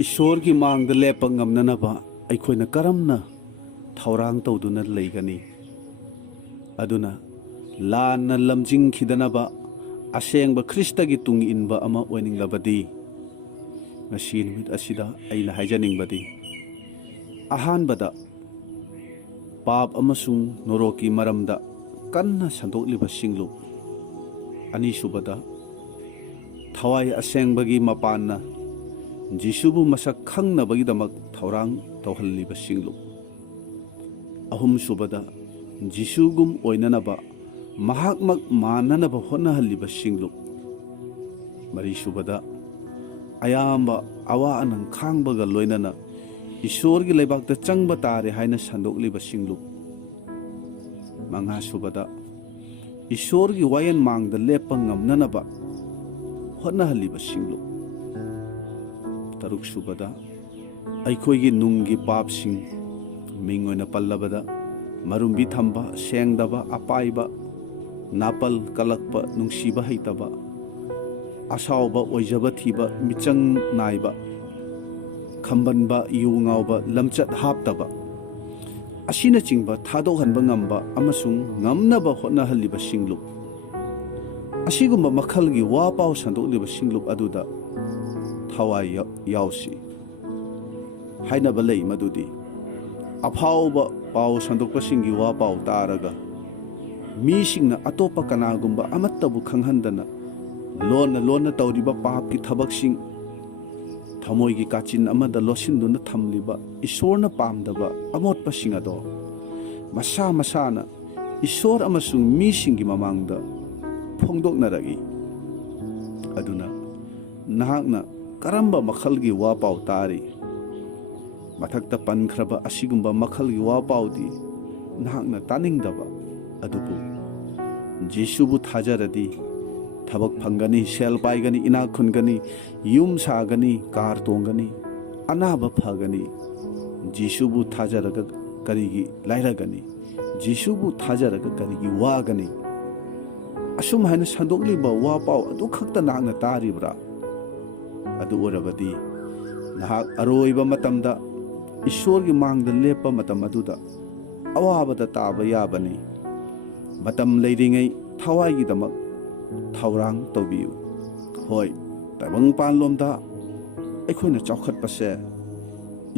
ईश्वर की मांग लेप ngamnanaba अखोइना करमना थौरांग तौदुना लेगनी अदुना लाना लमजिंग खिदनबा असेंग ख्रिस्त की तुंग इनबा अमा ओइनिंगलबदी ngasi numit asida aina haijaningbadi ahanbada pap amasung noroki maramda kanna sandokliba singlu ani subada thawai asengbagi mapanna jisubu masak khangnabagi damak thorang tawhalliba singlu ahum subada jisugum oinanaba mahakmak mananaba honahalliba singlu mari subada ayamba awa anang khangbaga loinana ईश्वर की लेबाक चंग तारे हाइना संदोकलिबा सिंगलु मंगा सुबदा ईश्वर की वायन मांग लेप ngamnanaba होनहलिबा सिंगलु तरुक सुबदा अखोइगी नुंगी पाप सिंग मिंगोइना पल्लबदा मरुंबी थंबा सेंगदबा अपाइबा नापल कलकपा नुंसीबा हैतबा असावबा ओइजबा थीबा मिचंग नाइबा खंबनबा युंगावबा लमचत हापतबा असिना चिंगबा थादोहनबा ngamba amasung ngamnaba hotnahaliba singlup asigumba makhalgi wa paw sandokliba singlup aduda thawai yausi hainaba lei madudi afawba paw sandokpa singi wa paw taraga mi singna atopa kanagumba amattabu khanghandana lona tawriba pap ki thabak sing थमोई की काचिन अमदा लोसिंदुना थमलिबा ईश्वरना पामदबा अमोटपा सिंगदो मसा मसाना ईश्वर अमसुंग मीसिंगी ममांगदा फोंदोकनरगी अदुना नहाकना करम्बा मखलगी वा पाव तारी मथक्ता पनख्रबा असिगुंबा मखलगी वा पावदी नहाकना तानिंगदबा अदुबु जीसुबु थाजरदी थबक फंगनी cell पाइगनी इना खुनगनी yum सागनी car तोंगनी अनाब Phagni जीसुबु थाजरग करिगी लाइरगनी जीसुबु थाजरग करिगी वागनी assume हाइन संदोकलिबा वा पाव अदु खक्ता नांगना तारिब्रा अदु ओरबदी नहाक अरोइबा मतमदा ईश्वर की मांगदा लेपा मतम अदुदा अवाबदा ताबा याबनी मतम लेरिङै थवाइगी दमक थौरांग तौबियु होय ताइबंग पानलोमदा अखोइना चौखटपसे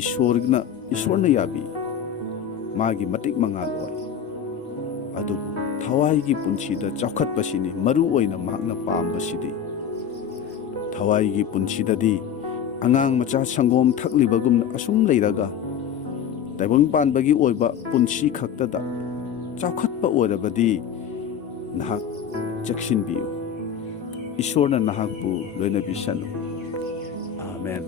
ईश्वरना याबी मागी मटिक मंगाल ओय अदु थवाइगी पुंसीदा चौखटपसिनी मरु ओइना मागना पामबसिदी थवाइगी पुंसीददी अंगांग मचा संगोम थकलिबगुमना असुम लेरगा ताइबंग पानबगी ओइबा पुंसी खक्तदा चौखटपा ओरबदी नहाक चेक्सिनबियु ईश्वरना नहाकबु लोइनबिसनु आमेन।